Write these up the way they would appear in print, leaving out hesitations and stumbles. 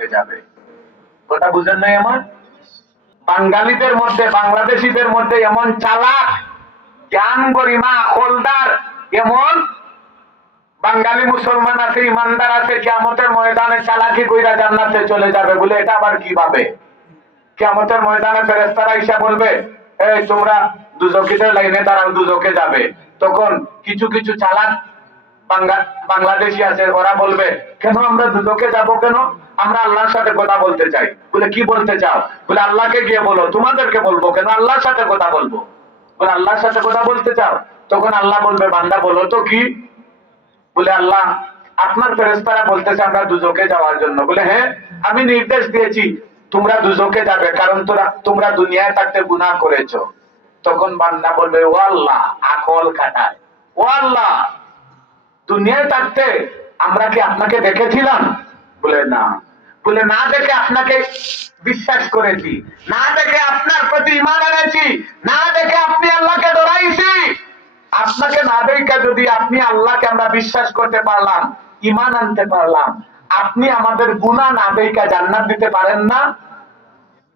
বদলে যাবে। কথা বুঝেন নাই আমার? বাঙালিদের মধ্যে, বাংলাদেশিদের মধ্যে এমন চালাক, জ্ঞান গরিমা আকলদার এমন বাঙালি মুসলমান আছে, ইমানদার আছে, কিয়ামতের ময়দানে চালাকি কইরা জান্নাতে চলে যাবে বলে। এটা আবার কিভাবে? কিয়ামতের ময়দানে ফেরেশতারা এসে বলবে, এই তোমরা দুজকিদের লাইনে দাঁড়াও, দুজকে যাবে। তখন কিছু কিছু চালাক বাংলাদেশি আছে, ওরা বলবে, কেন আমরা দুজকে যাব? কেন? আমরা আল্লাহর সাথে কথা বলতে চাই। বলে কি বলতে চাও? বলে আল্লাহকে গিয়ে বলো। তোমাদেরকে বলবো কেন? আল্লাহর সাথে কথা বলবো। বলে আল্লাহর সাথে কথা বলতে চাও? তখন আল্লাহ বলবে, বান্দা বলো তো কি? বলে আল্লাহ, আপনার ফেরেশতারা বলতেছে আমরা দুজকে যাওয়ার জন্য। বলে হ্যাঁ, আমি নির্দেশ দিয়েছি তোমরা দুজকে যাবে, কারণ তোমরা দুনিয়ায় থাকতে গুনাহ করেছো। তখন বান্দা বলবে, ও আল্লাহ, আকল খাটায়, ও আল্লাহ, দুনিয়ায় থাকতে আমরা কি আপনাকে দেখেছিলাম? বলে না। বলে না দেখে আপনাকে বিশ্বাস করেছি, না দেখে আপনার প্রতি ঈমান এনেছি, না দেখে আপনি আল্লাহকে ডরাইছি। আপনাকে না দেখে যদি আপনি আল্লাহকে আমরা বিশ্বাস করতে পারলাম, ঈমান আনতে পারলাম, আপনি আমাদের গুনাহ না দেখে জান্নাত দিতে পারেন না?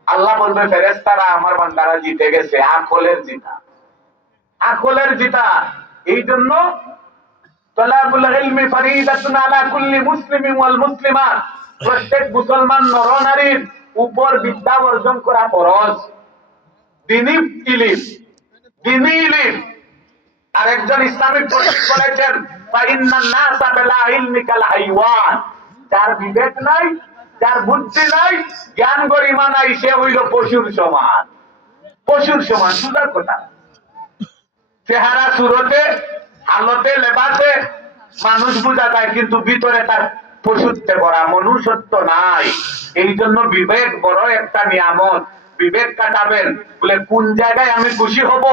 আল্লাহ বলবে, ফেরেশতারা আমার বান্দারা জিতে গেছে। আকলের জিতা, আকলের জিতা। এই জন্য তলাবুল ইলমি ফরিদাতুন আলা কুল্লি মুসলিমিন ওয়াল মুসলিমাত, প্রত্যেক মুসলমান নর নারীর উপর বিদ্যা অর্জন করা ফরজ। দ্বীনি ইলম, দ্বীনি ইলম। আর একজন ইসলামিক পণ্ডিত বলেছেন, ফাইন্নান নাসা বিলা ইলমি কাল হাইওয়ান, যার বিবেক নাই, যার বুদ্ধি নাই, জ্ঞান গরিমা নাই, সে হইল পশুর সমান। পশুর সমান, সুন্দর কথা। চেহারা সুরতে, হালতে, লেবাসে মানুষ বোঝা যায়, কিন্তু ভিতরে তার পশুত্বে ভরা, মনুষ্যত্ব নাই। এই জন্য বিবেক বড় একটা নিয়ামত। বিবেক কাটাবেন, বলে কোন জায়গায় আমি খুশি হব,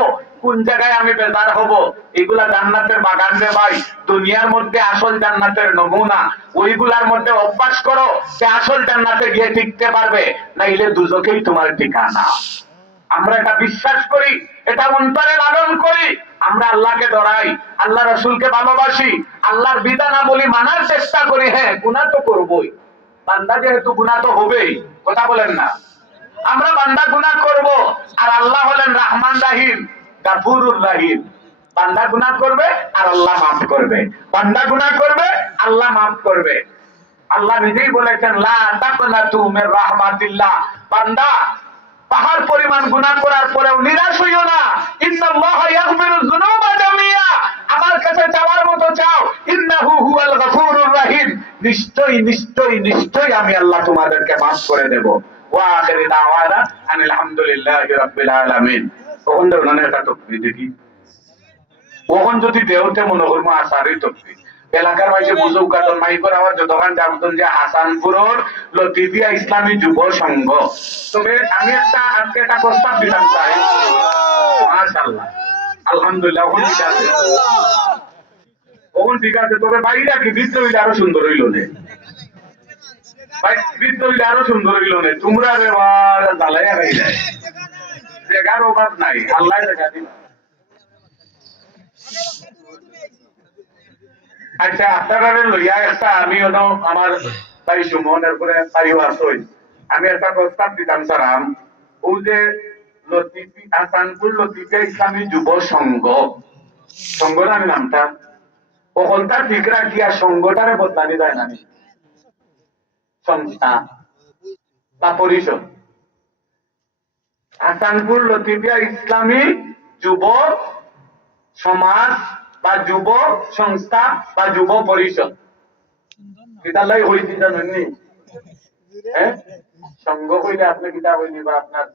কোন জায়গায় আমি বেজার হব। এগুলা জান্নাতের বাগান রে ভাই, দুনিয়ার মধ্যে আসল জান্নাতের নমুনা। ওইগুলার মধ্যে অভ্যাস করো, সে আসল জান্নাতে গিয়ে টিকতে পারবে, নাইলে দুজকেই তোমার ঠিকানা। আমরা এটা বিশ্বাস করি, এটা অন্তরে লালন করি। আমরা আল্লাহকে ডরাই, আল্লাহ রাসূলকে ভালোবাসি, আল্লাহর বিধানাবলী মানার চেষ্টা করি। হ্যাঁ, গুনাহ তো করবই, বান্দা যেহেতু গুনাহ তো হবেই। কথা বলেন না? আমরা বান্দা গুনাহ করব, আর আল্লাহ হলেন রহমান রাহিম, গাফুরুর রাহিম। বান্দা গুনাহ করবে আর আল্লাহ মাফ করবে, বান্দা গুনাহ করবে, আল্লাহ মাফ করবে। আল্লাহ নিজেই বলেছেন, লা তাকনাতু মির রাহমাতিল্লাহ, বান্দা পাহাড় পরিমাণ গুনাহ করার পরেও নিরাশ হইও না। ইন্নাল্লাহা ইয়াগফিরুয যুনুবা জামিয়া, আমার কাছে চাওয়ার মতো চাও। ইন্নাহু হুয়াল গাফুরুর রাহিম, নিশ্চয়ই নিশ্চয়ই নিশ্চয়ই আমি আল্লাহ তোমাদেরকে মাফ করে দেব। ওয়া আখিরু দাওয়ানা আনিল হামদুলিল্লাহি রাব্বিল আলামিন। তখন ধরনের একটা তকবীর দেখি, ওখন যদি দেহতে মনে করবো আসারই তকবীর। এলাকার মাঝে বুঝুক, কারণ মাইকর আমার দোকান জানতেন যে হাসানপুরের লতিফিয়া ইসলামী যুব সংঘ। তবে আমি আজকে একটা প্রস্তাব দিলাম চাই। মাশাআল্লাহ, আলহামদুলিল্লাহ, ওখন ঠিক আছে, ওখন ঠিক আছে। তবে বাইরা কি ভিতরে হইলে আরো সুন্দর হইল নে, ভাই ভিতরে হইলে আরো সুন্দর হইল নে। তোমরা রে জ্বালাইয়া হয়ে যায়, জায়গার অভাব নাই, আল্লাহ দেখা দিবা। আচ্ছা, আপনারা লইয়া একটা আমি আমার ভাই সুমনের করে পারিও আসই, আমি একটা প্রস্তাব দিতাম স্যার। ও যে লতিফি হাসানপুর লতিফিয়া ইসলামী যুব সংঘ, সংঘর আমি নামটা ওখানটা ঠিক রাখিয়া সংঘটারে বদলানি যায় না, সংস্থা বা পরিষদ। হাসানপুর লতিফিয়া ইসলামী যুব সমাজ বা যুব সংস্থা বা যুব পরিষদ, বিদ্যালয় হই চিন্তা ননি। হ্যাঁ, সংঘ হইলে আপনি কিতা হইনি বা আপনার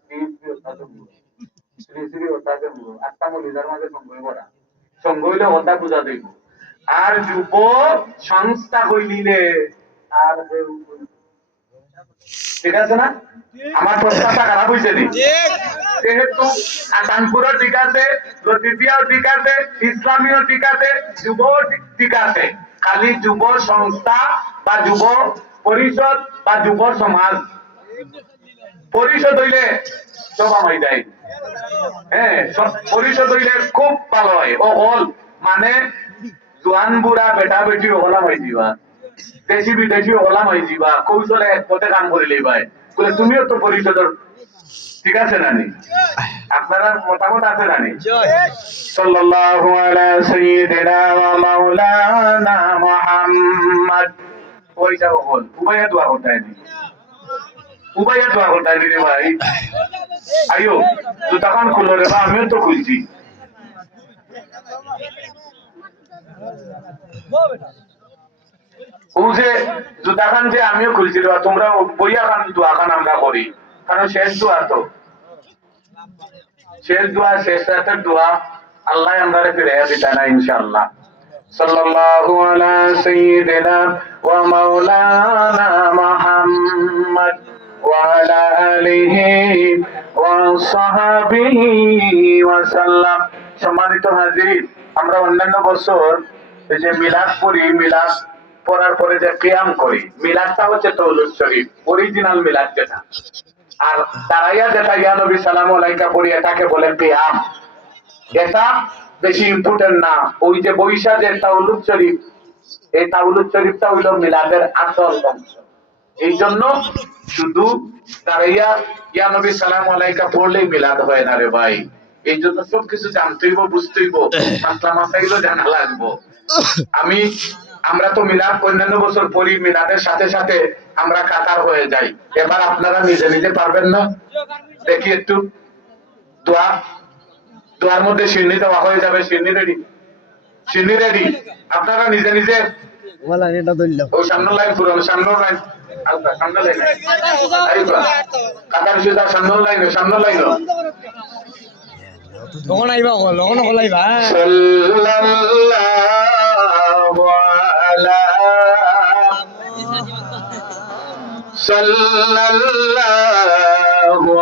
শ্রী শ্রী ওটাকে আটটা মলিদার মাঝে সংঘ করা, সংঘ হইলে ওটা বুঝা দেব। আর যুব সংস্থা হইলিলে আর ঠিক আছে না? আমার প্রস্তাবটা খারাপ হয়েছে নি? যেহেতু হাসানপুরও ঠিক আছে, লতিফিয়াও ঠিক আছে, ইসলামীও ঠিক আছে, যুব ঠিক আছে, খালি যুব সংস্থা বা যুব পরিষদ বা যুব সমাজ। পরিষদ হইলে সভা হয়ে যায়। হ্যাঁ, পরিষদ হইলে খুব ভালো হয়। ও হল মানে জোয়ান বুড়া বেটা বেটি ওগুলা হয়ে দিবা। দেশি বিদেশি ওলাম হয়ে যাবা কৌশলে এক পথে কাম করিলেই ভাই বলে তুমিও তো পরিষদের ঠিক আছে নানি আপনারা মতামত আছে নানি সাল্লাল্লাহু আলা সাইয়্যিদিনা ওয়া মাওলানা মুহাম্মদ ওই যাও বল উভয়ে দোয়া করতে হয় উভয়ে দোয়া করতে হয় রে ভাই আইও জুতাখান খুলো রে বা আমিও তো খুলছি ও যে জুতাখান যে আমিও খুলছি রে তোমরা বইয়া খান দোয়া খান আমরা করি কারণ শেষ দোয়া তো শেষ দোয়া শেষ রাতের দোয়া আল্লাহ আমরা ফিরে দিতা না ইনশাআল্লাহ সাল্লাল্লাহু আলা সাইয়্যিদিনা ওয়া মাওলানা মুহাম্মদ ওয়া আলা আলিহি ওয়া সাহবিহি ওয়া সাল্লাম। সম্মানিত হাজির, আমরা অন্যান্য বছর এই যে মিলাদ পড়ি, মিলাদ পড়ার পরে যে কিয়াম করি, মিলাদটা হচ্ছে দৌলুদ শরীফ, অরিজিনাল মিলাদ যেটা, আর দাঁড়াইয়া যেটা ইয়া নবী সালামু আলাইকা পড়ি এটাকে বলে কিয়াম। এটা বেশি ইম্পর্টেন্ট না। ওই যে বৈশা যে তাওলুদ শরীফ, এই তাওলুদ শরীফটা হইল মিলাদের আসল অংশ। এই জন্য শুধু দাঁড়াইয়া ইয়া নবী সালামু আলাইকা পড়লেই মিলাদ হয় না রে ভাই। এই জন্য সবকিছু জানতেইব, বুঝতেইব, মাসলা মাসাইলও জানা লাগবো। আমরা তো মিলাদ অন্যান্য বছর পড়ি, মিলাদের সাথে সাথে আমরা কাতার হয়ে যাই। এবার আপনারা নিজে নিজে পারবেন না? দেখি একটু দোয়া, দোয়ার মধ্যে সিন্নি দেওয়া হয়ে যাবে। সিন্নি রেডি, সিন্নি রেডি। আপনারা নিজে নিজে ওই সামনে লাইন পুরো সামনে লাইন সামনে লাইন কাতার সুদা সামনে লাইন সামনে লাইন তখন আইবা তখন হলাইবা সাল্লাল্লাহু আলা সাল্লাল্লাহু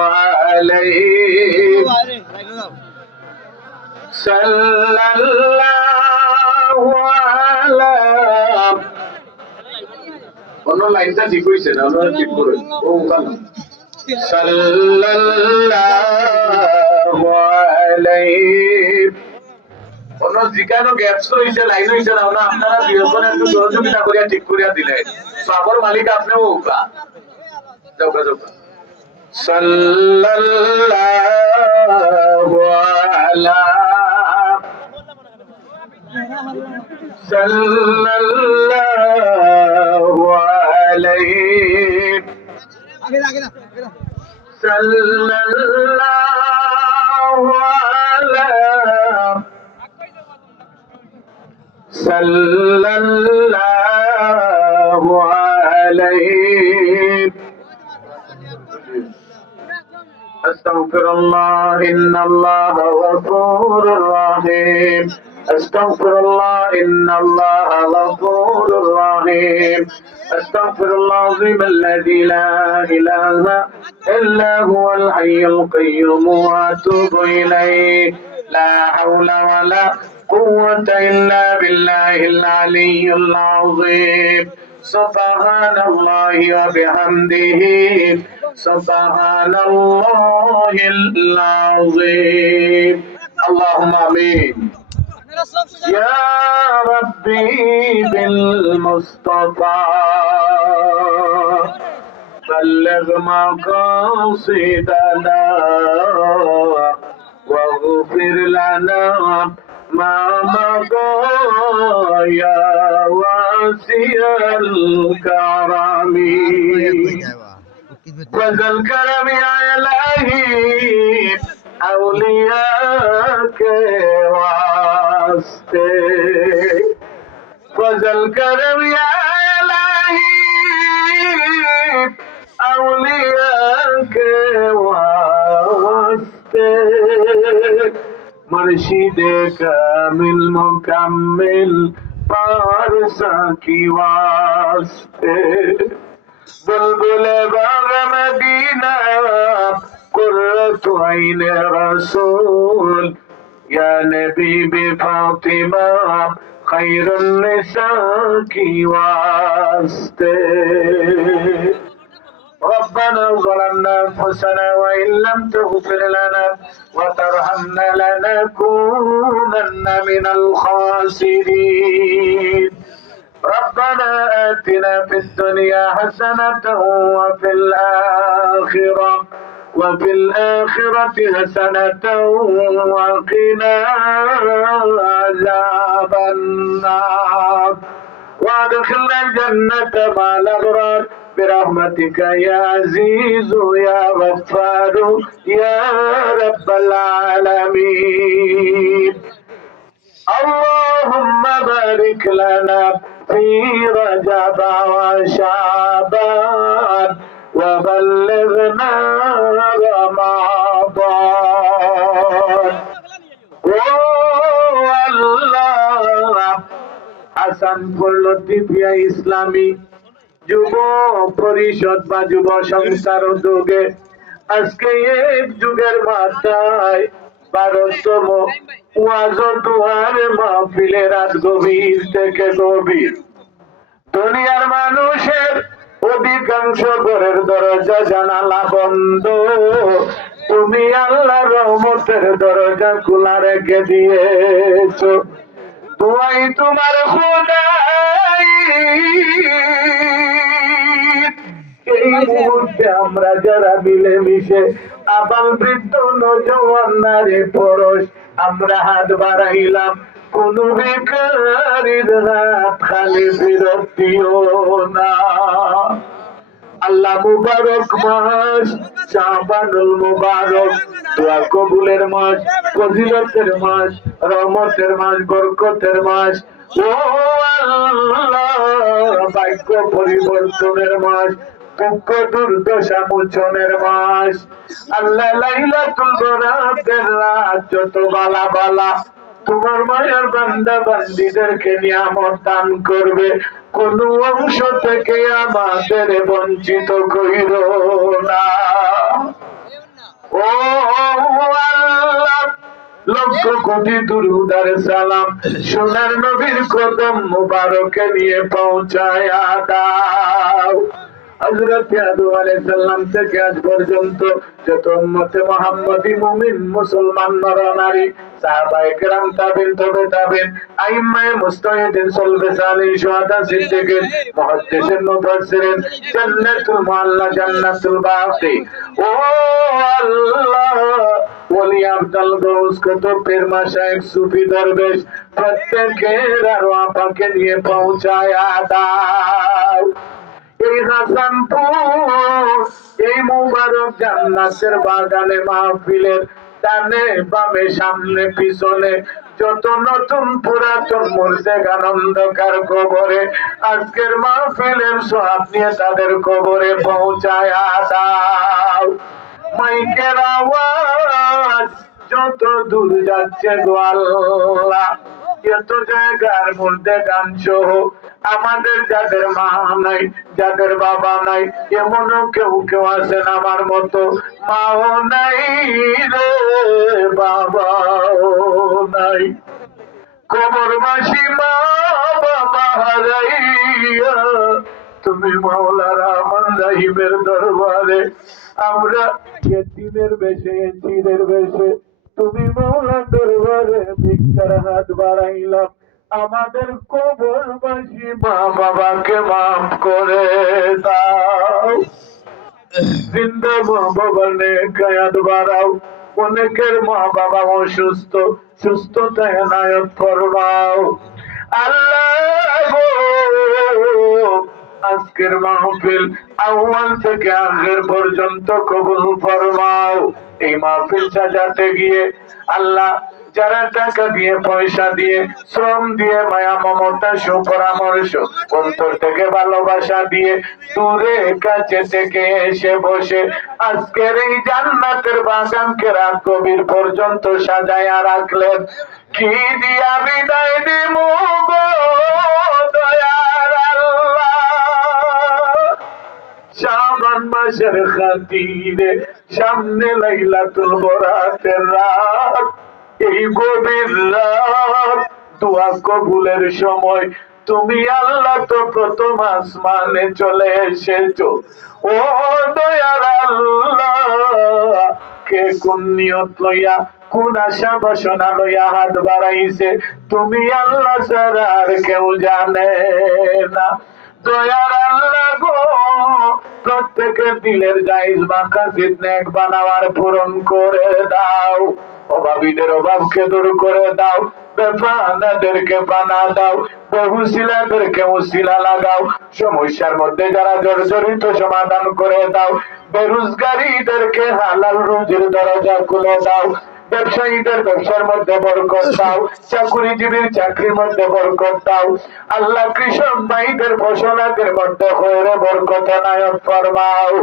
আলাইহি সাল্লাল্লাহু আলা কোন লাইনটা ঠিক হইছে না, ওরা ঠিক করে ও গান সাল্লাল্লাহু আলাইহি কোন জিকানো গ্যাপস হইছে, লাইন হইছে না, ওরা আপনারা বিয়োজন একটু সহযোগিতা করিয়া ঠিক করিয়া দিলে সবর মালিক আপনিও ওকা যাও যাও সাল্লাল্লাহু আলা সাল্লাল্লাহু আলাইহি সাল্লাল্লাহু আলা সাল্লাল্লাহু আলাইহি আস্তাগফিরুল্লাহ ইন্নাল্লাহা গফুরুর রহিম আস্তাগফিরুল্লাহ ইন্নাল্লাহা গফুরুর রহিম আস্তাগফিরুল্লাহ আযীমাল্লাযী লা ইলাহা ইল্লা হুয়াল হাইয়ুল কাইয়্যুম ওয়া আতুবু ইলাইহি লা হাওলা ওয়া লা কুওয়াতা ইল্লা বিল্লাহিল আলিয়্যিল আযীম সুবহানাল্লাহি ওয়া বিহামদিহি সুবহানাল্লাহিল আযীম। আল্লাহুম্মা আমিন। ইয়া রাব্বি বিল মুস্তাফা بلغ مقاصدنا واغفر لنا ما مضى يا واسع الكرم وذا الكرم يا إلهي أولياء के वास्ते وذا الكرم يا إلهي أولياء के वास्ते मुर्शिद कामिल मुकम्मिल पारसा की वास्ते बुलबुल बाग मदीना कुर्रतु ऐन रसूल या नबी बे फातिमा खैरुन निसा की वास्ते ربنا ظلمنا أنفسنا وإن لم تغفر لنا وترحمنا لنكونن من الخاسرين ربنا آتنا في الدنيا حسنة وفي الآخرة حسنة وقنا عذاب النار وادخلنا الجنة مع الأبرار برحمتك يا عزيز يا غفار يا رب العالمين اللهم بارك لنا في رجب وشعبان وبلغنا رمضان আল্লাহ হাসানপুর লতিফিয়া ইসলামী যুব পরিষদ বা যুব সংস্থার উদ্যোগে আজকে এক যুগের মাথায় 12তম ওয়াজ ও দুয়ার মাহফিলের রাত গভীর থেকে গভীর দুনিয়ার মানুষের অধিকাংশ ঘরের দরজা জানালা বন্ধ, তুমি আল্লাহ রহমতের দরজা খোলা রেখে দিয়েছো। দুয়াই তোমার খোদাই এই মুহূর্তে আমরা যারা মিলেমিশে আবাল বৃদ্ধ নজওয়ান নারী পুরুষ আমরা হাত বাড়াইলাম, কোন বেকারির হাত খালি বিরক্তিও না। আল্লাহ মুবারক মাস শাবানুল মুবারক, দোয়া কবুলের মাস, ফজিলতের মাস, রহমতের মাস, বরকতের মাস, ও আল্লাহ ভাগ্য পরিবর্তনের মাস, দুঃখ দুর্দশা মোচনের মাস। আল্লাহ লাইলাতুল বরাতের রাত যত বালা বালা তোমার মায়ের বান্দা বান্দীদেরকে নিয়ামত দান করবে, কোন অংশ থেকে আমাদের বঞ্চিত কইর না। ও আল্লাহ লক্ষ কোটি দুরূদ আর সালাম সোনার নবীর কদম মুবারকে নিয়ে পৌঁছায়া দাও। হযরত আদম আলাইহিস সালাম থেকে আজ পর্যন্ত যত উম্মতে মুহাম্মদী মুমিন মুসলমান নর নারী সাহাবায়ে কেরাম তাবিন তবে তাবিন আইম্মায়ে মুজতাহিদিন সলবে সালিহিন শুহাদা সিদ্দিকিন মুহাদ্দিসিন মুফাসসিরিন জান্নাতুল মুআল্লা জান্নাতুল বাকি, ও আল্লাহ ওলি আব্দুল গৌস কুতুব পীর মাশায়েখ সুফি দরবেশ প্রত্যেকের আরওয়াহ পাকে নিয়ে পৌঁছায়া দাও। এই হাসানপুর এই মুবারক জান্নাতের বাগানে মাহফিলের ডানে বামে সামনে পিছনে যত নতুন পুরাতন মুর্দেগান অন্ধকার কবরে আজকের মাহফিলের সওয়াব নিয়ে তাদের কবরে পৌঁছায়া দাও। মাইকের আওয়াজ যত দূর যাচ্ছে গো আল্লাহ, এত জায়গার মধ্যে গান সহ আমাদের যাদের মা নাই, যাদের বাবা নাই, এমনও কেউ কেউ আছেন আমার মতো মাও নাই রে বাবাও নাই, কবরবাসী মা বাবা হারাইয়া তুমি মাওলার রহমান রাহিমের দরবারে আমরা ইয়েতিমের বেশে এতিমের বেশে তুমি মাওলার দরবারে ভিক্ষার হাত বাড়াইলাম। আমাদের কবরবাসী মা বাবাকে মাফ করে দাও। জিন্দা মা বাবা নেকায়াত বাড়াও। অনেকের মা বাবা অসুস্থ, সুস্থতা এনায়ত ফরমাও। আল্লাহ গো আজকের মাহফিল আউয়াল থেকে আখের পর্যন্ত কবুল ফরমাও। এই মাহফিল সাজাতে গিয়ে আল্লাহ যারা টাকা দিয়ে পয়সা দিয়ে শ্রম দিয়ে মায়া মমতা সুপরামর্শ অন্তর থেকে ভালোবাসা দিয়ে দূরে কাছে থেকে এসে বসে আজকের এই জান্নাতের বাগানকে রাত গভীর পর্যন্ত সাজায়া রাখলেন, কি দিয়া বিদায় দিমু গো দয়ার আল্লাহ। শাবান মাসের খাতিরে সামনে লাইলাতুল বরাতের রাত, এই গভীর রাত দোয়া কবুলের সময় তুমি আল্লাহ তো প্রথম আসমানে চলে এসেছো। ও দয়ার আল্লাহ কে কোন নিয়ত লইয়া কোন আশা বাসনা লইয়া হাত বাড়াইছে তুমি আল্লাহ ছাড়া আর কেউ জানে না। দয়ার আল্লাহ গো, প্রত্যেকের দিলের জায়েজ মাকাসিদ নেক বানাওয়ার পূরণ করে দাও। অভাবীদের অভাবকে দূর করে দাও, বেপানাদেরকে পানা দাও, বেহুসিলাদেরকে উসিলা লাগাও, সমস্যার মধ্যে যারা জর্জরিত সমাধান করে দাও, বেরোজগারীদেরকে হালাল রুজির দরজা খুলে দাও, ব্যবসায়ীদের ব্যবসার মধ্যে বরকত দাও, চাকরিজীবীর চাকরির মধ্যে বরকত দাও। আল্লাহ কৃষক ভাইদের ফসলাদের মধ্যে খৈরে বরকত নায়ক ফরমাও।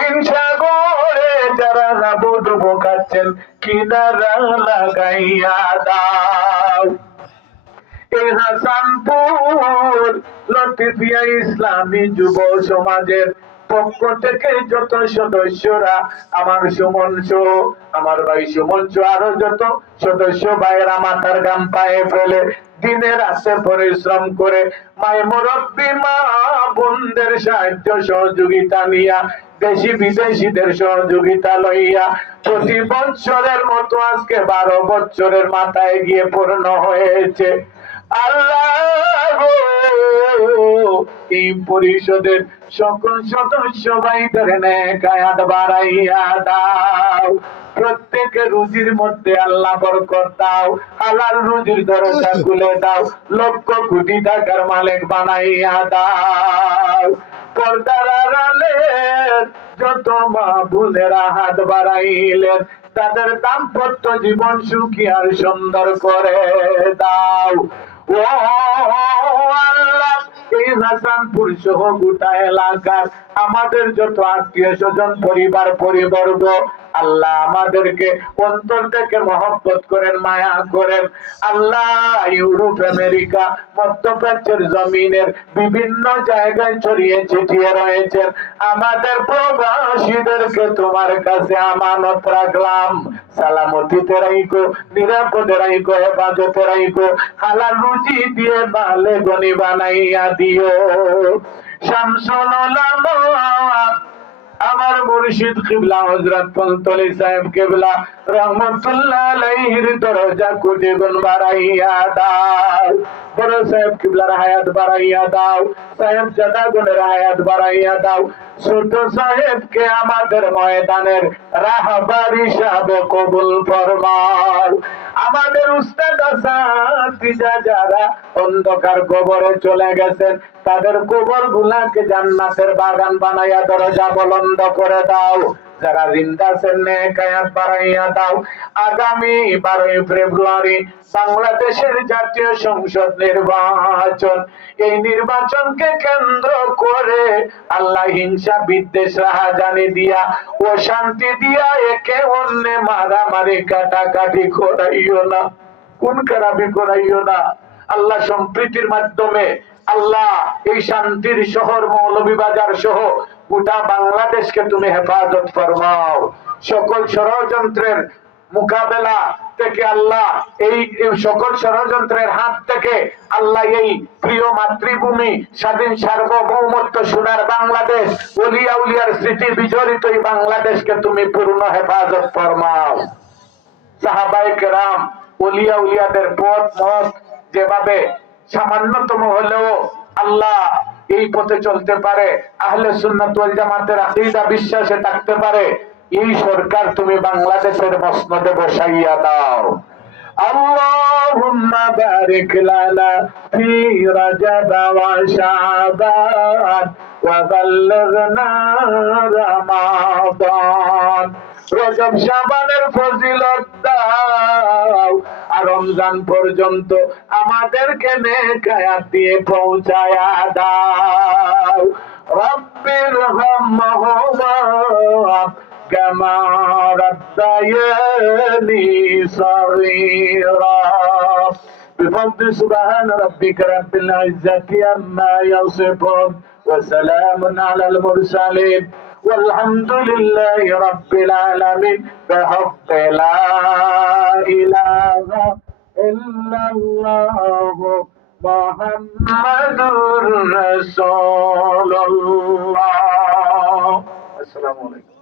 ঋণ সাগরে যারা হাবুডুবু খাচ্ছেন কিনারা লাগাইয়া দাও। এই হাসানপুর লতিফিয়া ইসলামী যুব সমাজের পক্ষ থেকে যত সদস্যরা, আমার সুমঞ্চ, আমার ভাই সুমঞ্চ, আরো যত সদস্য ভাইয়েরা মাথার গাম পায়ে ফেলে দিনে রাতে পরিশ্রম করে মাই মুরব্বী মা বোনদের সাহায্য সহযোগিতা নিয়া, দেশি বিদেশিদের সহযোগিতা লইয়া প্রতি বছরের মতো আজকে 12 বছরের মাথায় গিয়ে পূর্ণ হয়েছে। আল্লাহ এই পরিষদের সকল সদস্য ভাইদের নেক হায়াত বাড়াইয়া দাও। প্রত্যেকের রুজির মধ্যে আল্লাহ বরকত দাও, হালাল রুজির দরজা খুলে দাও, লক্ষ কোটি টাকার মালিক বানাইয়া দাও। পর্দার আড়ালের যত মা বোনেরা হাত বাড়াইলেন তাদের দাম্পত্য জীবন সুখী আর সুন্দর করে দাও। ও আল্লাহ, এই হাসানপুর সহ গোটা এলাকার আমাদের যত আত্মীয় স্বজন পরিবার পরিবর্গ, আল্লাহ আমাদেরকে অন্তর থেকে মহব্বত করেন, মায়া করেন। আল্লাহ ইউরোপ আমেরিকা মধ্যপ্রাচ্যের জমিনের বিভিন্ন জায়গায় ছড়িয়ে ছিটিয়ে রয়েছেন আমাদের প্রবাসীদেরকে তোমার কাছে আমানত রাখলাম। সালামতিতে রাইকো, নিরাপদে রাইকো, হেফাজতে রাইকো, হালাল রুজি দিয়ে মালে গনি বানাইয়া দিও। শামসুল উলামা আমার মুর্শিদ কিবলা হযরত পন্তলি সাহেব কিবলা রহমাতুল্লাহ আলাইহির দরজা কোটি গুণ বাড়াইয়া দাও। বড় সাহেব কিবলার হায়াত বাড়াইয়া দাও, সাহেব জাদা গুণের হায়াত বাড়াইয়া দাও। ছোট সাহেবকে আমাদের ময়দানের রাহবার হিসাবে কবুল ফরমাও। আমাদের উস্তাদ আসাতিজা যারা অন্ধকার কবরে চলে গেছেন তাদের কবর গুলাকে জান্নাতের বাগান বানাইয়া দরজা বলন্দ করে দাও। যারা জিন্দা আছেন নেক হায়াত বাড়াইয়া দাও। আগামী 12 ফেব্রুয়ারি বাংলাদেশের জাতীয় সংসদ নির্বাচন, এই নির্বাচনকে কেন্দ্র করে আল্লাহ হিংসা বিদ্বেষ রাহাজানি দিয়া ও শান্তি দিয়া একে অন্যে মারামারি কাটাকাটি করাইও না, কোন খারাপি করাইও না। আল্লাহ সম্প্রীতির মাধ্যমে আল্লাহ এই শান্তির শহর মৌলভীবাজার সহ গোটা বাংলাদেশকে তুমি হেফাজত ফরমাও। সকল ষড়যন্ত্রের মোকাবেলা থেকে আল্লাহ, এই সকল ষড়যন্ত্রের হাত থেকে আল্লাহ এই প্রিয় মাতৃভূমি স্বাধীন সার্বভৌমত্ব সোনার বাংলাদেশ, ওলিয়া উলিয়ার স্মৃতি বিজড়িত এই বাংলাদেশকে তুমি পূর্ণ হেফাজত ফরমাও। সাহাবায়ে কেরাম, ওলিয়া উলিয়াদের পথ মত যেভাবে সামান্যতম হলেও আল্লাহ এই পথে চলতে পারে, আহলে সুন্নাত ওয়াল জামাতের আকীদা বিশ্বাসে থাকতে পারে, এই সরকার তুমি বাংলাদেশের মসনদে বসাইয়া দাও। اللهم بارك لنا في رجب وشعبان وبلغنا رمضان। রজব শাবানের ফজিলত দাও আর রমজান পর্যন্ত আমাদেরকে নেক হায়াত দিয়ে পৌঁছায়া দাও। রব্বির হামহুমা কামা রাব্বায়ানি সগীরা। بفضل سبحان ربك رب العزة عما يصفون وسلام على المرسلين والحمد لله رب العالمين بحق لا إله إلا الله محمد رسول الله. السلام عليكم.